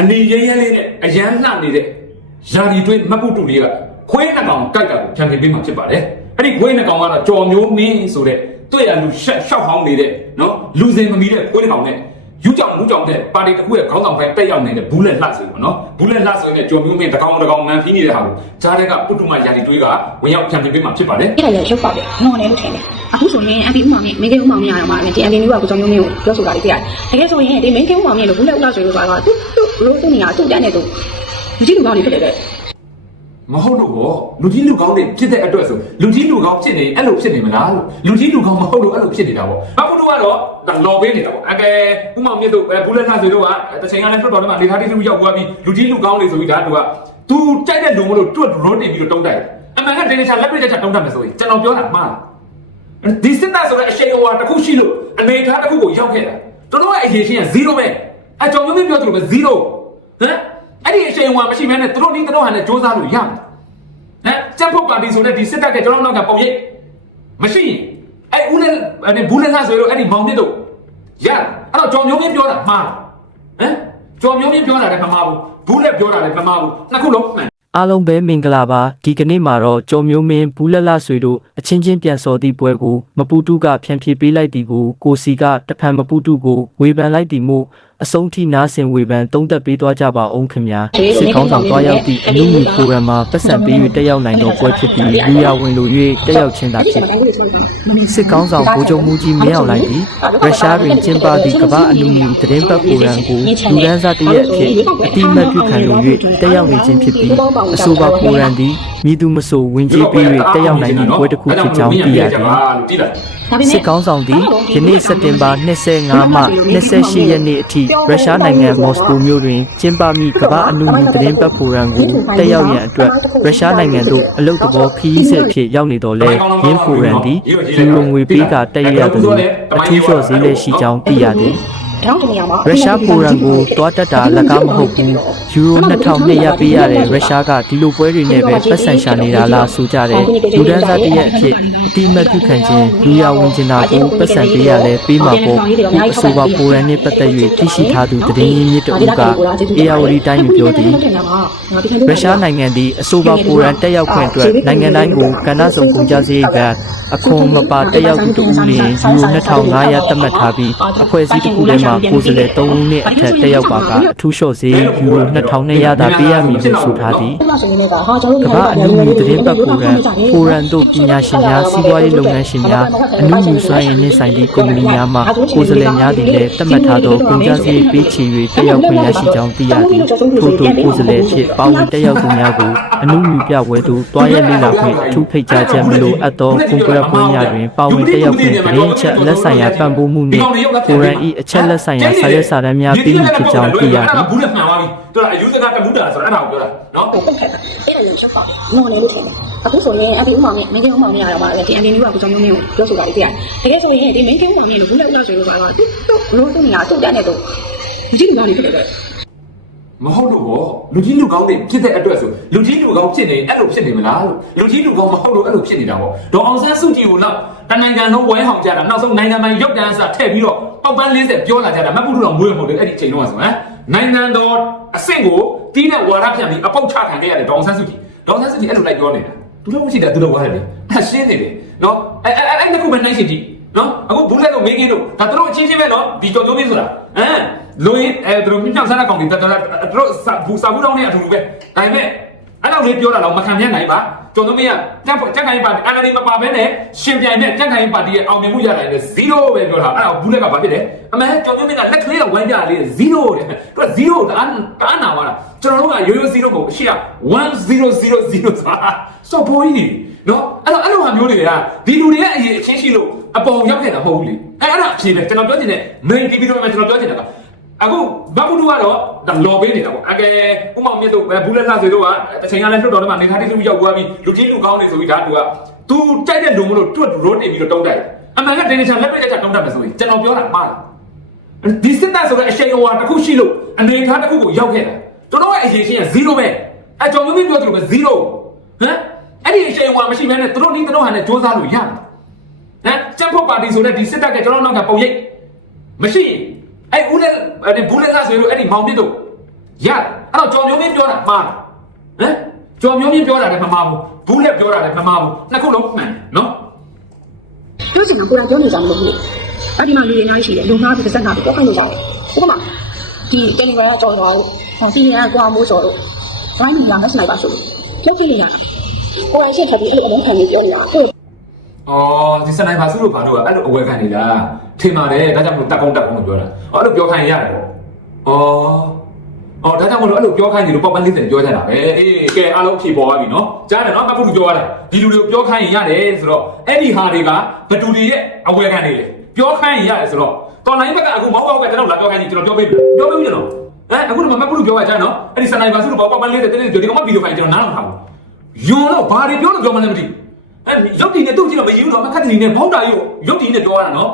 အနေရဲရဲလေးနဲ့အရန်လှနေတဲ့ယာဒီတွင်းမပုတ်တူလေးကခွေးနှစ်ကောင်ကြိုက်တာကိုဖြန်ပြပေးမှာဖြစ်ပါတယ်အဲ့ဒီခွေးနှစ်ကောင်ကတော့ကြော်မျိုးမင်းဆိုတဲ့တွေ့ရလူရှက်ရှောက်ဟောင်းနေတဲ့နော်လူစင်မမီတဲ့ခွေးတစ်ကောင်နဲ့ ယူကြောင်မူကြောင်တဲ့ပါတီတစ်ခုရဲ့ခေါင်းဆောင်ဘက်တက်ရောက်နေတဲ့ဘူးလက်လှဆိုပေါ့နော်ဘူးလက်လှဆိုတဲ့ကြော်မျိုးမင်းတကောင်တကောင်မှန်ပြီးနေတဲ့ဟာကိုဂျားတဲ့ကပုတ်တူမယာဒီတွင်းကဝင်ရောက်ဖြန်ပြပေးမှာဖြစ်ပါတယ်အဲ့ဒါလည်းရုပ်ပေါက်တယ်ငေါ်နေလို့ထင်တယ်အခုဆိုရင် MP ဥမောင်နဲ့မင်းကဥမောင်နဲ့ရတော့မှဒီ MP မျိုးကကိုကြောင့်မျိုးမျိုးကိုပြောဆိုတာလေးသိရတယ်တကယ်ဆိုရင်ဒီမင်းကဥမောင်နဲ့လို့ဘူးလက်ဥလားဆိုလို့ဆိုတော့သူသူလို့သူ့နေရာသူ့တက်နေသူလူကြီးလူကောင်းနေဖြစ်တယ်တဲ့ မဟုတ်လို့ဗောလူကြီးလူကောင်းတွေဖြစ်တဲ့အတွက်ဆိုလူကြီးလူကောင်းဖြစ်နေအဲ့လိုဖြစ်နေမလားလို့လူကြီးလူကောင်းမဟုတ်လို့အဲ့လိုဖြစ်နေတာဗောဘာလို့ကတော့ဒါလော်ပေးနေတာဗောအကဲဥမောင်မြင့်တို့ဘူးလက်ထဆွေတို့ကတချိန်ကလည်းထွက်တော်ထဲမှာလေထားတိတိရောက်သွားပြီးလူကြီးလူကောင်းတွေဆိုပြီးဒါတူက तू ကြိုက်တဲ့လူမလို့တွတ်ရိုးတင်ပြီးတော့တုံးတိုက်အမှန်ကတင်းနေချာလက်ပြတဲ့ချာတုံးတတ်မယ်ဆိုရင်ကျွန်တော်ပြောတာမှားဒီစစ်သားဆိုတဲ့အရှိန်အဝါတစ်ခုရှိလို့အနေထားတစ်ခုကိုရောက်ခဲ့တာတော်တော်ရဲ့အရေးချင်းက0ပဲအကြောင်းမျိုးပြောသလိုပဲ0ဟမ် အဲ့ဒီအရှိန်အဝါမရှိမဲနဲ့တို့နီးတို့ဟန်နဲ့စ조사လို့ရမှာဟမ်စက်ဖို့ပါတီဆိုတဲ့ဒီစစ်တပ်ကကျွန်တော်တို့ကပုံရိပ်မရှိရင်အဲ့ဦးနဲ့အဲ့ဘူးနဲ့ငါဆိုတော့အဲ့ဒီမောင်တစ်တို့ရအဲ့တော့ကြော်မျိုးမင်းပြောတာမှားဟမ်ကြော်မျိုးမင်းပြောတာလည်းမမှားဘူးဘူးနဲ့ပြောတာလည်းမမှားဘူးနှစ်ခုလုံးမှန်အားလုံးပဲမင်္ဂလာပါဒီကနေ့မှာတော့ကျော်မျိုးမင်းဘူးလက်လဆွေတို့အချင်းချင်းပြန်စော်သည့်ပွဲကိုမပူတုကဖြန့်ဖြေပေးလိုက်သည်ကိုကိုစီကတဖန်မပူတုကိုဝေဖန်လိုက်သည်မို့ အဆုံးထိနားဆင်ဝေဖန်သုံးသက်ပေးသွားကြပါအောင်ခင်ဗျာစစ်ကောင်းဆောင်သွားရောက်သည့်အမှုမီပရိုဂရမ်မှာပတ်စံပေး၍တက်ရောက်နိုင်သောပွဲဖြစ်ပြီးလူရဝင်လို၍တက်ရောက်ခြင်းသာဖြစ်စစ်ကောင်းဆောင်ဗိုလ်ချုပ်မှုကြီးမင်းအောင်လှိုင်သည်ရုရှားတွင်ကျင်းပသည့်ကမ္ဘာအလူမီသတင်းပတ်ဖိုရမ်ကိုလူဒန်းစားတရက်အဖြစ်အတိအမှတ်ပြုခံလို၍တက်ရောက်နေခြင်းဖြစ်ပြီးအဆိုပါဖိုရမ်သည် မိသူမဆိုဝင်ကြီးပြီး၍တက်ရောက်နိုင်သည့်ပွဲတစ်ခုဖြစ်ကြောင်းသိရသည်လို့တိလားစစ်ကောင်းဆောင်သည်ယနေ့စက်တင်ဘာ25မှ28ရက်နေ့အထိရုရှားနိုင်ငံမော်စကိုမြို့တွင်ကျင်းပမည့်ကမ္ဘာအနုမီသတင်းပတ်ဖိုရမ်ကိုတက်ရောက်ရန်အတွက်ရုရှားနိုင်ငံသို့အလုတ်တဘောခရီးဆက်ဖြစ်ရောက်နေတော်လဲရင်းဖိုရမ်သည်ယူရိုငွေပေးကတက်ရရသလိုအထူးလျှော့ဈေးလည်းရှိကြောင်းသိရသည်တောင်းတနေ ရမှာရုရှားဖိုရမ်ကိုတွားတက်တာလက်ကားမဟုတ်ဘူးယူရို2200ပေးရတဲ့ရုရှားကဒီလိုပွဲတွေနဲ့ပဲပတ်စံရှာနေတာလားဆိုကြတယ်လူဒန်းစားတရက်အဖြစ်အတိအမှတ်ပြုခံခြင်းလူရဝင်ချင်တာကိုပတ်စံပေးရလဲပေးမှာပေါ့ဒီအဆိုပါဖိုရမ်နဲ့ပတ်သက်၍သိရှိထားသူသတင်းရင်းမြစ်တအုပ်ကအေယာဝတီတိုင်းကိုပြောသည်ရုရှားနိုင်ငံသည်အဆိုပါဖိုရမ်တက်ရောက်ခွင့်အတွက်နိုင်ငံတိုင်းကိုကဏ္ဍစုံကုန်ကြစရိတ်ကအခွန်မပါတက်ရောက်သူတဦးလျင်ယူရို2500သတ်မှတ်ထားပြီးအဖွဲ့အစည်းတစ်ခုထဲမှာကိုယ်စားလှယ်3ဦးနဲ့အထက်တက်ရောက်ပါကအထူးလျှော့ဈေးယူရို2200သာပေးရမည်ဟုဆိုထားသည်ဥပမာဆိုရင်လည်းဟာကျွန်တော်ကမ္ဘာအနုမြူသတင်းပတ်ဖိုရမ်ဖိုရမ်တို့ပညာရှင်များစီးပွားရေးလုပ်ငန်းရှင်များအနုမြူစွမ်းရည်နှင့်ဆိုင်သည့်ကုမ္ပဏီများမှကိုယ်စားလှယ်များသည်လည်းသတ်မှတ်ထားသောကုန်ကျစရိတ်ပေးချေ၍တက်ရောက်ခွင့်ရရှိကြောင်းသိရသည်ထို့သောကိုယ်စားလှယ်ဖြစ်ပါဝင်တက်ရောက်သူများကိုအနုမြူပြပွဲသို့တွားရလေ့လာခွင့်အထူးဖိတ်ကြားချက်မလိုအပ်သောကွန်ဂရက်ပွဲများတွင်ပါဝင်တက်ရောက်ခွင့်သတင်းချက်လက်ဆိုင်ရာပံ့ပိုးမှုနှင့်ဖိုရမ်၏အချက်လက်ဆိုင်ရာစာရွက်စာတမ်းများပေးမည်ဖြစ်ကြောင်းသိရသည်ဘူးနဲ့မှန်သွားပြီတော်အယူစကားတမှုတာဆိုတော့အဲ့ဒါကိုပြောတာနော်ပုတ်ခတ်တာအဲ့ဒါလည်းရုပ်ပေါက်တယ်ငေါ်နေလို့ထင်တယ်အခုဆိုရင် MP ဥမောင်နဲ့မင်းကဥမောင်နဲ့ရတော့မှဒီ MP မျိုးကကိုကြောင့်မျိုးမျိုးကိုပြောဆိုတာလေးသိရတယ်တကယ်ဆိုရင်ဒီမင်းကဥမောင်နဲ့လို့ဘူးလက်ဥလားဆိုလို့ဆိုတော့သူသူလို့သူ့နေရာသူ့တက်နေသူလူကြီးလူကောင်းနေဖြစ်တယ်တဲ့ မဟုတ်လို့ဗောလူကြီးလူကောင်းတွေဖြစ်တဲ့အတွက်ဆိုလူကြီးလူကောင်းဖြစ်နေအဲ့လိုဖြစ်နေမလားလို့လူကြီးလူကောင်းမဟုတ်လို့အဲ့လိုဖြစ်နေတာဗောဒေါအောင်ဆန်းစုကြည်ကိုတော့တနိုင်ငံလုံးဝဲဟောင်ကြတာနောက်ဆုံးနိုင်ငံပိုင်ရုပ်တန်းစာထည့်ပြီးတော့ပောက်ပန်း40ပြောလာကြတာမပုထုတော်မွေးမဟုတ်တယ်အဲ့ဒီချိန်တော့ဆိုဟမ်နိုင်ငံတော်အဆင့်ကိုတီးတဲ့ဝါဒဖြန့်ပြီးအပေါက်ချခံခဲ့ရတယ်ဒေါအောင်ဆန်းစုကြည်ဒေါအောင်ဆန်းစုကြည်အဲ့လိုလိုက်ပြောနေတာသူတို့မရှိတာသူတို့ဝါတယ်လေအရှင်းနေတယ်နော်အဲ့အဲ့အဲ့နှစ်ခုပဲနိုင်ရှင်ကြည့် နော်အခုဘူးလက်လို့မင်းကင်းတို့ဒါတို့အချင်းချင်းပဲနော်ဒီကြော်ကြိုးမင်းဆိုတာဟမ်လူရင်းအဲတို့မြောက်ဆန်းတဲ့ကောင်တွေတော်တော်တို့စာဘူးစာဘူးတောင်းနေအတူတူပဲဒါပေမဲ့အဲ့တော့လေးပြောတာတော့မခံပြနိုင်ပါ ကြော်ကြိုးမင်းကတက်တက်ခိုင်းပါအန်အဒီမပါဘဲနဲ့ရှင်ပြိုင်နဲ့တက်ခိုင်းပါတီရဲ့အောင်မြင်မှုရတာလေ0ပဲပြောတာအဲ့တော့ဘူးလက်ကဘာဖြစ်လဲအမှန်ကြော်ကြိုးမင်းကလက်ကလေးကဝိုင်းကြလေး0တဲ့သူက0တအားတအားနာသွားတာကျွန်တော်တို့ကရိုးရိုး0ကိုအရှိက1000ဆိုတာစော်ပေါ်ကြီးနော်အဲ့တော့အဲ့လိုဟာမျိုးတွေကဒီလူတွေရဲ့အရေးအချင်းရှိလို့အပေါ်ရောက်ခဲ့တာမဟုတ်ဘူးလေအဲ့အဲ့ဒါအဖြေပဲကျွန်တော်ပြောချင်တဲ့ main TV တော့ကျွန်တော်ပြောချင်တာက အခုဘတ်ဘူးတို့ကတော့ဒါလော်ပေးနေတာပေါ့အကယ်ဥမောင်မြင့်တို့ဘူးလက်လှဆွေတို့ကတစ်ချိန်ကလည်းလွတ်တော်ထဲမှာနေထားတိစုရောက်သွားပြီးလူကြီးလူကောင်းနေဆိုပြီးဒါတူက तू ကြိုက်တဲ့လူမလို့တွတ်ရိုးတင်ပြီးတော့တုံးတိုက်အမှန်ကတင်းနေချာလက်ပြက်ချာတုံးတတ်မယ်ဆိုရင်ကျွန်တော်ပြောတာမှားတယ်ဒီစစ်တပ်ဆိုတဲ့အရှိန်အဝါတစ်ခုရှိလို့အနေထားတစ်ခုကိုရောက်ခဲ့တာကျွန်တော်ရဲ့အရေးချင်းက0ပဲအဲကြောင့်မျိုးပြောသလိုပဲ0ဟမ်အဲ့ဒီအရှိန်အဝါမရှိဘဲနဲ့တို့နီးတို့ဟန်နဲ့စ조사လို့ရတယ်ဟမ်စက်ဖို့ပါတီဆိုတဲ့ဒီစစ်တပ်ကကျွန်တော်နောက်ကပုံရိပ်မရှိရင် အဲ့ဦးလည်းအဲ့ဒီဘူးလည်းကဆိုလို့အဲ့ဒီမောင်မြင့်တို့ရတယ်အဲ့တော့ကြော်မျိုးမင်းပြောတာမှားတယ်ဟမ်ကြော်မျိုးမင်းပြောတာလည်းမမှားဘူးဘူးလက်ပြောတာလည်းမမှားဘူးနှစ်ခုလုံးမှန်တယ်နော်ပြောချင်တာကိုယ်တိုင်ပြောနေကြမလို့ဘူးလေအဲ့ဒီမှာလူတွေအများကြီးရှိတယ်လူငါးပြီးတစ်စက်ငါပြီးတော့ခိုင်းလို့ရတယ်ဥပမာဒီ Telegram ကကြော်တော်ဟောစီနီယာကွာမိုးကြော်တို့ဘိုင်းမီယာမက်စလိုက်ပါဆိုလောက်ခိုင်းနေရတာကိုယ်တိုင်ရှင်းထပ်ပြီးအဲ့လိုအလုံးခံနေပြောနေတာဟုတ် အော်ဒီစနိုက်ပါစုလို့ဘာလို့အဲ့လိုအဝဲခံနေတာထင်ပါတယ်ဒါကြောင့်မလို့တက်ကုန်းတက်ကုန်းလို့ပြောတာအော်အဲ့လိုပြောခိုင်းရတယ်ပေါ့အော်အော်ဒါကြောင့်မလို့အဲ့လိုပြောခိုင်းနေလို့ပေါ့ပန်းလေးစင်ပြောကြတာပဲအေးကဲအားလုံးဖြေပေါ်သွားပြီနော်ကြားတယ်နော်မပုလူပြောရတယ်ဒီလူတွေကိုပြောခိုင်းရင်ရတယ်ဆိုတော့အဲ့ဒီဟာတွေကဘတူတွေရဲ့အဝဲခံနေလေပြောခိုင်းရင်ရတယ်ဆိုတော့တော်လိုင်းဘက်ကအခုမောက်ဘောက်ကကျွန်တော်လာပြောခိုင်းနေကျွန်တော်ပြောပေးပြီပြောပေးပြီကျွန်တော်အဲအခုတော့မပုလူပြောရကြနော်အဲ့ဒီစနိုက်ပါစုလို့ပေါ့ပန်းလေးစင်တင်းတင်းဒီကောင်မဗီဒီယိုဖိုင်ကျွန်တော်နားမထောင်ဘူးယွန်းတော့ဘာတွေပြောလို့ပြောမှလည်းမသိဘူး အဲ့ရုပ်တည်နဲ့တုတ်ကြည့်တော့မရဘူးတော့မခက်တည်နဲ့ဘောက်တာရုပ်ရုပ်တည်နဲ့ပြောရတာနော်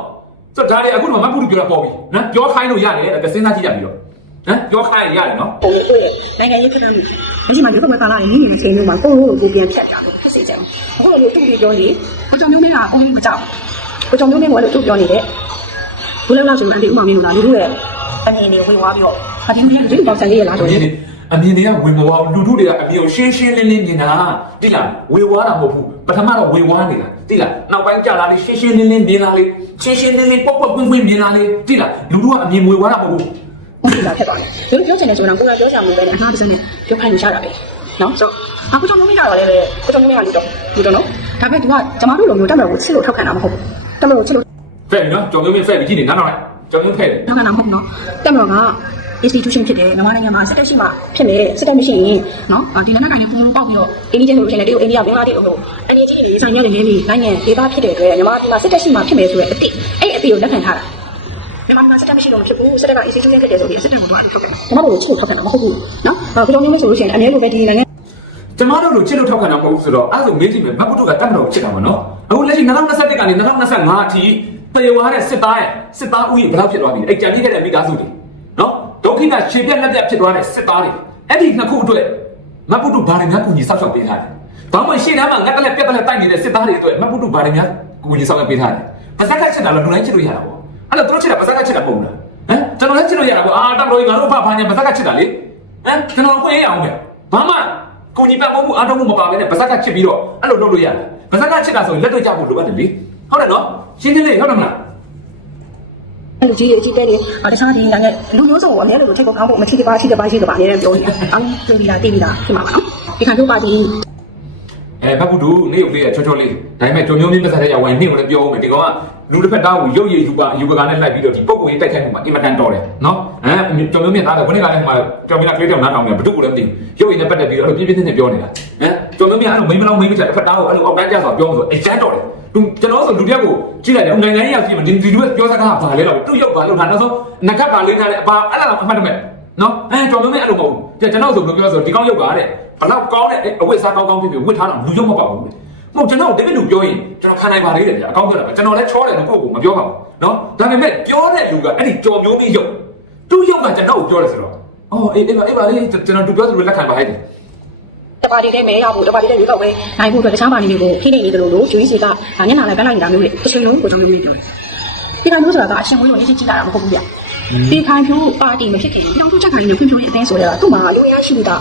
ဆိုတော့ဒါတွေအခုတော့မပုလူပြောတာပေါ်ပြီနော်ပြောခိုင်းလို့ရတယ်အဲ့ဒါစဉ်းစားကြည့်ကြပြီတော့ဟမ်ပြောခိုင်းရတယ်နော်ပုံလို့တွေ့တယ်နိုင်ငံရေးခက်ခဲမှုမရှိမှရုပ်ကဝဲကာလာနေနေတဲ့အချိန်မျိုးမှာကိုယ့်ကိုယ်ကိုပြန်ဖြတ်ကြလို့ဖြစ်စေချင်အခုလိုမျိုးတူပြီးပြောနေကိုကြောင့်မျိုးမင်းကအုံးမကြောက်ကိုကြောင့်မျိုးမင်းကလည်းတူပြောနေတယ်ဘုလောက်လောက်ဆိုမှအန်တီဥမာမင်းတို့လားလူတို့ရဲ့အမြင်တွေဝင်သွားပြီးတော့အတင်းကြီးတွေတော့ဆန်ရရလားဆိုအမြရင်င်တွေ အမြင်တွေကဝင်မဝလူထုတွေကအမြင်ကိုရှင်းရှင်းလင်းလင်းမြင်တာတိလားဝေဝါးတာမဟုတ်ဘူးပထမတော့ဝေဝါးနေတာတိလားနောက်ပိုင်းကြာလာလေးရှင်းရှင်းလင်းလင်းမြင်လာလေးရှင်းရှင်းလင်းလင်းပေါက်ပေါက်ကွင်းကွင်းမြင်လာလေးတိလားလူထုကအမြင်ဝေဝါးတာမဟုတ်ဘူးဟုတ်ပြီလားဖြစ်သွားတယ်ပြောပြောချင်တယ်ဆိုတော့ကိုယ်ကပြောချင်မှုပဲနဲ့အနားတစ်စက်နဲ့ပြောခိုင်းနေကြတာပဲနော်ဆိုတော့အခုကြောင့်မျိုးမင်းကတော့လည်းကိုကြောင့်မျိုးမင်းကလူတော့လူတော့နော်ဒါပေမဲ့ तू ကကျမတို့လိုမျိုးတက်မလို့ကိုချစ်လို့ထောက်ခံတာမဟုတ်ဘူးတက်မလို့ချစ်လို့ဖဲ့ပြီနော်ကြောင်မျိုးမင်းဖဲ့ပြီကြည့်နေနားတော့လိုက်ကြောင်မျိုးဖဲ့တယ်နောက်ကနာမဟုတ်ဘူးနော်တက်မတော်က institution ဖြစ်တယ်မြန်မာနိုင်ငံမှာစစ်တပ်ရှိမှဖြစ်နေစစ်တပ်မရှိရင်နော်ဒီနိုင်ငံနိုင်ငံကိုပေါက်ပြီးတော့အင်းဒီကျင်းဆိုလို့ရှိရင်တရုတ်အိန္ဒိယဘင်္ဂလားဒေ့ရှ်တို့အနေကြီးတွေဆိုင်ရတယ်နေပြီးနိုင်ငံဒေသဖြစ်တဲ့အတွက်မြန်မာပြည်မှာစစ်တပ်ရှိမှဖြစ်မယ်ဆိုတဲ့အတိအဲ့အတိကိုလက်ခံထားတာမြန်မာပြည်မှာစစ်တပ်မရှိလို့မဖြစ်ဘူးစစ်တပ်က institution ဖြစ်တယ်ဆိုပြီးစစ်တပ်ကိုတော့အဲ့လိုထုတ်တယ်ကျွန်တော်တို့ချစ်လို့ထောက်ခံတာမဟုတ်ဘူးနော်ဘယ်လိုမျိုးလဲဆိုလို့ရှိရင်အများလိုပဲဒီနိုင်ငံကျမတို့လိုချစ်လို့ထောက်ခံတာမဟုတ်ဘူးဆိုတော့အဲ့ဒါဆိုမေးကြည့်မယ်မတ်ပုတုကတတ်မတော်ချစ်တာမနော်အခုလက်ရှိ2021ကနေ2025အထိပြေဝါတဲ့စစ်သားရဲ့စစ်သားဥယျာဉ်ဘယ်လောက်ဖြစ်သွားပြီလဲအဲ့ကြံပြခဲ့တဲ့မိသားစုတွေနော် ဒုက္ခိတခြေပြက်လက်ပြက်ဖြစ်သွားတဲ့စစ်သားတွေအဲ့ဒီနှစ်ခုအတွက်မတ်ပုတုဘာတွေများကူညီဆောက်ရှောက်ပေးထားတယ်ဘာမှရှေ့တန်းမှာငတ်တလက်ပြက်တလက်တိုက်နေတဲ့စစ်သားတွေအတွက်မတ်ပုတုဘာတွေများကူညီဆောက်ရှောက်ပေးထားတယ်ပါဇက်ကချစ်တာလားလူတိုင်းချစ်လို့ရတာပေါ့အဲ့တော့သူတို့ချစ်တာပါဇက်ကချစ်တာပုံလားဟမ်ကျွန်တော်လည်းချစ်လို့ရတာပေါ့အာတမလို့ငါတို့ဘာဘာညာပါဇက်ကချစ်တာလေဟမ်ကျွန်တော်ကိုအေးအောင်ပဲဘာမှကိုကြီးပတ်မှုအားထုတ်မှုမပါဘဲနဲ့ဗဇက်ကချစ်ပြီးတော့အဲ့လိုလုပ်လို့ရတယ်ဗဇက်ကချစ်တာဆိုရင်လက်တွေ့ကြဖို့လိုအပ်တယ်လေဟုတ်တယ်နော်ရှင်းရှင်းလေးဟုတ်တယ်မလားအဲ့ လိုကြီးအကြီးတဲလေးတခြားဒီနိုင်ငံလူမျိုးစုံကိုအများလိုထိပ်ပေါ်ကောင်းဖို့မထိပ်ပါထိပ်ပါရှိတယ်ပါအများပြောနေတာအောင်းပြောပြီးလားတည်ပြီးလားဖြစ်မှာပါနော်ဒီခါတို့ပါတီ အဲဘတ်ဘူးတူနေုပ်လေးကချောချောလေးဒါပေမဲ့ကြုံမျိုးမျိုးပတ်သက်တဲ့ရဝိုင်းနေကိုလည်းပြောအောင်မယ်ဒီကောင်ကလူတစ်ဖက်သားကိုရုပ်ရည်ယူပါယူပကာနဲ့လိုက်ပြီးတော့ဒီပုံကိုရေးတိုက်ခိုက်မှုမှာအင်မတန်တော်တယ်နော်အဲကြုံမျိုးမြင်သားတယ်ဘယ်နေ့ကလည်းမှကြောင်မင်းကကလေးတောင်နားထောင်နေဘဒုကိုလည်းမသိဘူးရုပ်ရည်နဲ့ပတ်သက်ပြီးတော့အဲ့လိုပြင်းပြင်းနဲ့ပြောနေတာဟမ်ကြုံမျိုးမြင်အဲ့လိုမိမလောင်မိမချတစ်ဖက်သားကိုအဲ့လိုအောက်တန်းကျဆိုပြောလို့ဆိုအကျန်းတော်တယ်သူကျွန်တော်ဆိုလူတယောက်ကိုကြည့်လိုက်တယ်နိုင်ငံရေးရောက်ကြည့်မှဒီဒီလူကပြောစကားကဘာလဲတော့သူ့ရုပ်ဘာလို့ထားနောက်ဆုံးငကတ်ပါလေးထားတဲ့အပါအဲ့ဒါတော့အမှတ်တမဲ့နော်အဲကြုံမျိုးမြင်အဲ့လိုမဟုတ်ဘူးကျွန်တော်ဆိုဘယ်လိုပြောဆိုဒီကောင်ရုပ်ကတဲ့ ဘလောက်ကောင်းတဲ့အဝတ်အစားကောင်းကောင်းဖြစ်ဖြစ်ဝတ်ထားတော့လူရုံမပေါဘူးလေမဟုတ်ကျွန်တော်ဒေဗစ်လူပြောရင်ကျွန်တော်ခံနိုင်ပါလေတဲ့ဗျာအကောင်းပြောတာပဲကျွန်တော်လည်းချောတယ်လို့ကိုယ့်ကိုမပြောပါဘူးနော်ဒါပေမဲ့ပြောတဲ့လူကအဲ့ဒီကြော်မျိုးကြီးရုပ်သူ့ရုပ်ကကျွန်တော်ကိုပြောတယ်ဆိုတော့အော်အေးအေးပါအေးပါလေကျွန်တော်သူပြောသလိုလက်ခံပါဟဲ့တပါတီထဲမဲရဖို့တပါတီထဲရွေးကောက်ပဲနိုင်ဖို့အတွက်တခြားပါတီတွေကိုဖိနေနေတယ်လို့လို့ယူကြီးစီကညနာလိုက်ပန်းလိုက်နေတာမျိုးတွေတစ်ချိန်လုံးကိုကျွန်တော်မျိုးပြောတယ်ဒီကောင်မျိုးဆိုတာကအရှင်ဝင်းကိုရေးချကြည့်လာတာမဟုတ်ဘူးဗျဒီခိုင်ဖြူပါတီမဖြစ်ခင်ဒီကောင်ဖြူချက်ခိုင်ကိုဖြူဖြူနဲ့အသင်းဆိုရတာသူ့မှာလူရရှိမှုတာ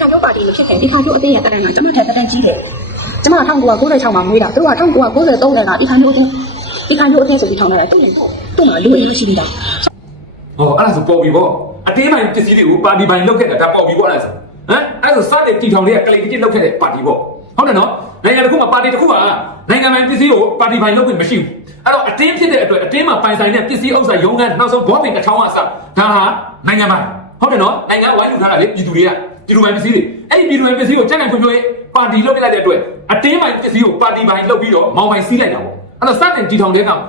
ခိုင်ဖြိုးပါတီမဖြစ်ခင်ဒီခိုင်ဖြိုးအသင်းရဲ့တရံကကျွန်မထက်တန်းကြီးတယ်ကျွန်မ1996မှာမွေးတာသူက1993နဲ့ကဒီခိုင်ဖြိုးအသင်းဒီခိုင်ဖြိုးအသင်းဆိုပြီးထောင်လာတယ်သူ့သူ့မှာလူရရှိနေတာဟောအဲ့ဒါဆိုပေါ်ပြီပေါ့အတင်းပိုင်းပစ္စည်းတွေကိုပါတီပိုင်းလောက်ခဲ့တာဒါပေါ်ပြီပေါ့အဲ့ဒါဆိုဟမ်အဲ့ဒါဆိုစတဲ့တီထောင်တွေကကလိပ်ကြီးလောက်ခဲ့တဲ့ပါတီပေါ့ဟုတ်တယ်နော်နိုင်ငံတစ်ခုမှာပါတီတစ်ခုကနိုင်ငံပိုင်းပစ္စည်းကိုပါတီပိုင်းလောက်ခွင့်မရှိဘူးအဲ့တော့အတင်းဖြစ်တဲ့အတွက်အတင်းမှာပိုင်ဆိုင်တဲ့ပစ္စည်းဥစ္စာရုံးခန်းနောက်ဆုံးဘောပင်တစ်ချောင်းအစဒါဟာနိုင်ငံပိုင်းဟုတ်တယ်နော်နိုင်ငံဝိုင်းလူထားတာလေပြည်သူတွေက ပြည်သူပိုင်းပစ္စည်းတွေအဲ့ဒီပြည်သူပိုင်းပစ္စည်းကိုကြက်ကန်ဖွံ့ဖြိုးရေးပါတီလောက်ပြလိုက်တဲ့အတွက်အတင်းပိုင်းပစ္စည်းကိုပါတီပိုင်းလောက်ပြီးတော့မောင်ပိုင်းစီးလိုက်တာပေါ့အဲ့တော့စတဲ့တီထောင်တွေကနော်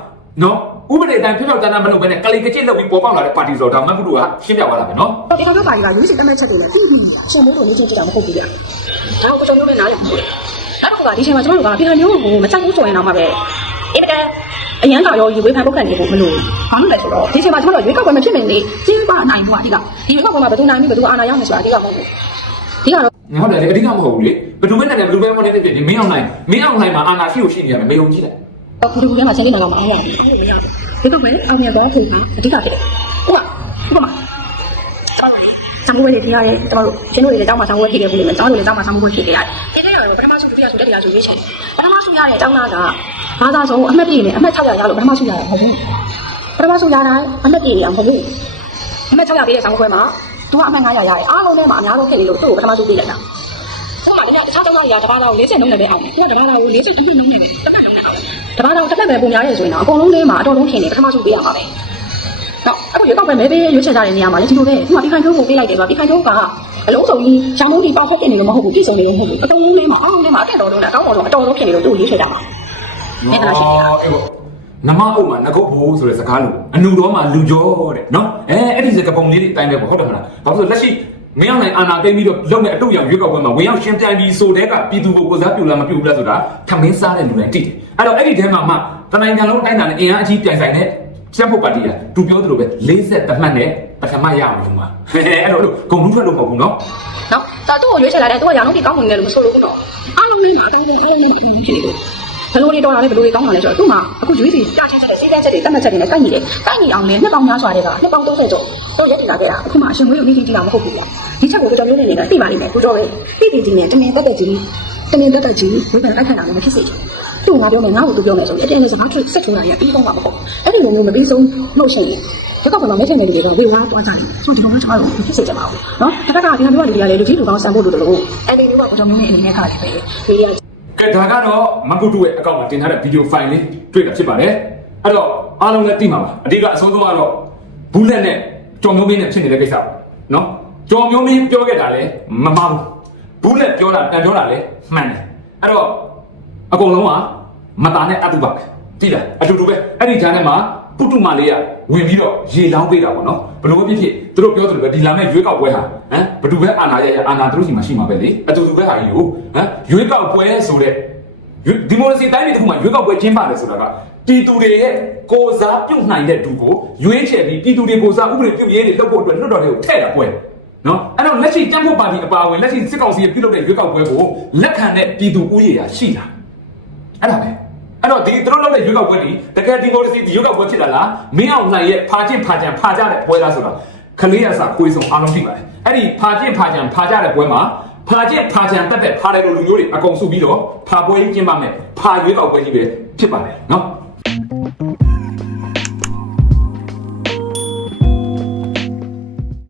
ဥပဒေတိုင်းဖြောက်ဖြောက်တန်းတန်းမလုပ်ဘဲနဲ့ကလိကကြစ်လောက်ပြီးပေါ်ပေါက်လာတဲ့ပါတီဆိုတော့ဒါမှမဟုတ်ဘူးကရှင်းပြသွားတာပဲနော်ဒီကောင်မျိုးပါတီကယူစီတမက်ချက်တွေနဲ့ပြီးပြီးရှင်မိုးတို့နေချင်းကြည့်တာမဟုတ်ဘူးဗျာ။ဒါကိုကျွန်တော်တို့လည်းနားလည်ဘူး။နောက်တစ်ခုကဒီချိန်မှာကျွန်တော်တို့ကပြည်တော်မျိုးကိုမချက်ဘူးဆိုရင်တော့မှပဲအင်မတန် အရန်တော်ရောယူဝေးဖန်ပုတ်ခံနေဖို့မလို့ဘာလို့လဲဆိုတော့ဒီချိန်မှာကျွန်တော်တို့ရွေးကောက်ပွဲမဖြစ်မနေကျင်းပနိုင်ဖို့အဓိကဒီရွေးကောက်ပွဲမှာဘယ်သူနိုင်ပြီဘယ်သူအာဏာရမယ်ဆိုတာအဓိကမဟုတ်ဘူး။ဒီကတော့ဟုတ်တယ်လေအဓိကမဟုတ်ဘူးလေဘယ်သူမှနဲ့ဘယ်သူပဲမဟုတ်တဲ့ဖြစ်ဒီမင်းအောင်နိုင်မင်းအောင်နိုင်မှာအာနာရှိကိုရှိနေရမယ်မယုံကြည်လိုက်အခုဒီထဲမှာချက်နေတာတော့မအောင်ပါဘူး။အောင်လို့မရဘူး။ဒီကောက်ပွဲအောင်မြင်သွားဖို့ကအဓိကဖြစ်တယ်။ဟုတ်ပါဥပမာကျွန်တော်တို့ဆောင်းပွဲတွေထည့်ရတယ်ကျွန်တော်တို့ရှင်တို့တွေလည်းတောင်းမှဆောင်းပွဲထည့်ခဲ့ဘူးလေကျွန်တော်တို့လည်းတောင်းမှဆောင်းပွဲထည့်ခဲ့ရတယ်ဒီနေ့တော့ပထမဆုံးဒုတိယဆုံးတတိယဆုံးရွေးချယ်ပထမဆုံးရတဲ့အကြောင်းလားက ဘာသာဆုံးအမှတ်ပြည့်နေအမှတ်600ရလို့ပထမဆုံးရတာမဟုတ်ဘူးပထမဆုံးရတိုင်းအမှတ်ပြည့်နေတာမဟုတ်ဘူးအမှတ်600ပြည့်တဲ့ဆောင်းပွဲမှာသူကအမှတ်900ရတယ်အားလုံးထဲမှာအများဆုံးဖြစ်နေလို့သူ့ကိုပထမဆုံးပြည့်လိုက်တာဟိုမှာတကယ်တခြားကျောင်းသားတွေကတဘာသာကို40နှုန်းနဲ့ပဲအောင်တယ်သူကတဘာသာကို40အမှတ်နှုန်းနဲ့ပဲတစ်ပတ်နှုန်းနဲ့အောင်တယ်တဘာသာကိုတစ်ပတ်ပဲပုံများရဲဆိုရင်တော့အကုန်လုံးလေးမှာအတော်လုံးထင်နေပထမဆုံးပြည့်ရမှာပဲနော်အခုရွေးကောက်ပဲမဲပေးရွေးချယ်ကြတဲ့နေရာမှာလည်းဒီလိုပဲဒီမှာပြီးခိုင်ထိုးကိုပေးလိုက်တယ်ပါပြီးခိုင်ထိုးကအလုံးစုံကြီးရှာမုန်းကြီးပေါက်ဖောက်ပြနေလို့မဟုတ်ဘူးပြည့်စုံနေလို့မဟုတ်ဘူးအတော်လုံးလေးမှာအားလုံးလေးမှာအတက်တော်လုံးနဲ့အကောင်းတော်လုံးအတော်လုံးဖြစ်နေလို့သူ့ကိုရွေးချယ်ကြမှာ အဲ့ဒါရှိတယ်အေးပေါ့နမအုပ်မှာငကုတ်ဖို့ဆိုတဲ့စကားလို့အနုတော်မှာလူကြောတဲ့နော်အဲအဲ့ဒီစကားပုံလေးတွေအတိုင်းပဲပေါ့ဟုတ်တယ်မလားဘာလို့လဲလက်ရှိမင်းအောင်နိုင်အာနာသိမ်းပြီးတော့လုံတဲ့အတုတ်ရောင်ရွေးကောက်ပွဲမှာဝင်ရောက်ရှင်းပြိုင်ပြီးဆိုတဲ့ကပြည်သူကိုကိုစားပြုလားမပြုဘူးလားဆိုတာထမင်းစားတဲ့လူတိုင်းသိတယ်အဲ့တော့အဲ့ဒီထဲမှာမှတနိုင်ငံလုံးအတိုင်းအတာနဲ့အင်အားအကြီးပြိုင်ဆိုင်တဲ့ချက်ဖို့ပါတီကသူပြောသလိုပဲ40တမှတ်နဲ့ပထမရအောင်လို့မှာဟဲ့အဲ့တော့ဂုံလူထွက်လို့မဟုတ်ဘူးနော်နော်ဒါသူ့ကိုရွေးချယ်လာတယ်သူကရောင်လုံးကြီးကောင်းနေတယ်လို့မဆိုလို့ဘူးနော်အားလုံးလေးမှာအတိုင်းတိုင်းအားလုံးလေးမှာဖြစ်နေလို့ ဘယ်လိုတွေတော်တာလဲဘယ်လိုတွေကောင်းတာလဲဆိုတော့သူ့မှာအခုရွေးစီပြချင်းချက်စီးကန်းချက်တွေတတ်မှတ်ချက်တွေနဲ့ကိုက်ညီတယ်ကိုက်ညီအောင်လဲနှစ်ပေါင်းများစွာတွေကနှစ်ပေါင်း30ကျော်တော့ရက်တည်လာခဲ့တာအခုမှအရှင်မွေးကိုမိတိတိလာမဟုတ်ဘူးလားဒီချက်ကိုကိုကြောင့်မျိုးနေနေတာသိပါလိမ့်မယ်ကိုကြောပဲသိသိချင်းနဲ့တမင်တက်တက်ကြီးတမင်တက်တက်ကြီးဝိပန်တိုက်ခိုက်တာလည်းမဖြစ်စေချင်သူ့ငါပြောမယ်ငါ့ကိုသူပြောမယ်ဆိုရင်အတင်းလေးစကားထွက်ဆက်ထုံးတာကြီးပြီးဆုံးမှာမဟုတ်အဲ့ဒီလိုမျိုးမပြီးဆုံးလို့ရှိရင်ဒီကောက်ကမှမဲထည့်နေတယ်တွေကဝေဝါးတွားကြတယ်ဆိုဒီလိုမျိုးကျွန်တော်တို့ဖြစ်စေချင်ပါဘူးနော်တစ်ခါကဒီလိုမျိုးလူတွေကလည်းလူကြီးလူကောင်းဆန်ဖို့လိုတယ်လို့အဲ့ဒီမျိုးကကိုကြောင့်မျိုးနေအနေနဲ့ခါလေးပဲဒီတွေက ကဲဒါကတော့မကုတုရဲ့အကောင့်မှာတင်ထားတဲ့ဗီဒီယိုဖိုင်လေးတွေ့တာဖြစ်ပါတယ်အဲ့တော့အားလုံးလည်းသိမှာပါအဓိကအဆုံးဆုံးကတော့ဘူးလက်နဲ့ကြော်မျိုးမင်းနဲ့ဖြစ်နေတဲ့ကိစ္စပါနော်ကြော်မျိုးမင်းပြောခဲ့တာလည်းမမှားဘူးဘူးလက်ပြောတာတန်ပြောတာလည်းမှန်တယ်အဲ့တော့အကုန်လုံးကမတာနဲ့အတုပါပဲသိလားအတူတူပဲအဲ့ဒီဂျာတ်နဲ့မှာ ပုတုမလေးကဝင်ပြီးတော့ရေလောင်းပေးတာပေါ့နော်ဘလို့ဖြစ်ဖြစ်သူတို့ပြောသလိုပဲဒီလာမဲ့ရွေးကောက်ပွဲဟာဟမ်ဘယ်သူပဲအာဏာရရအာဏာသူတို့စီမှာရှိမှာပဲလေအတူတူပဲဟာကြီးကိုဟမ်ရွေးကောက်ပွဲဆိုတဲ့ဒီမိုကရေစီတိုင်းပြည်တစ်ခုမှာရွေးကောက်ပွဲကျင်းပတယ်ဆိုတာကပြည်သူတွေရဲ့ကိုယ်စားပြုတ်နိုင်တဲ့သူကိုရွေးချယ်ပြီးပြည်သူတွေကိုယ်စားဥပဒေပြုတ်ရေးတွေလုပ်ဖို့အတွက်လွှတ်တော်တွေကိုထည့်တာပွဲနော်အဲ့တော့လက်ရှိကြံ့ဖို့ပါတီအပါအဝင်လက်ရှိစစ်ကောင်စီပြုလုပ်တဲ့ရွေးကောက်ပွဲကိုလက်ခံတဲ့ပြည်သူဥယေရာရှိတာအဲ့ဒါပဲ အဲ့တော့ဒီသူတို့လုပ်တဲ့ရွေးကောက်ပွဲဒီတကယ်ဒီမိုကရေစီရွေးကောက်ပွဲဖြစ်လာလားမင်းအောင်နိုင်ရဲ့ဖာချင်းဖာချံဖာကြတဲ့ပွဲလားဆိုတာခလေးရစာကိုယ်ဆောင်အားလုံးသိပါတယ်အဲ့ဒီဖာချင်းဖာချံဖာကြတဲ့ပွဲမှာဖာချင်းဖာချံတက်တဲ့ဖာတယ်လို့လူမျိုးတွေအကုန်စုပြီးတော့ဖာပွဲကြီးကျင်းပမယ်ဖာရွေးကောက်ပွဲကြီးပဲဖြစ်ပါတယ်နော်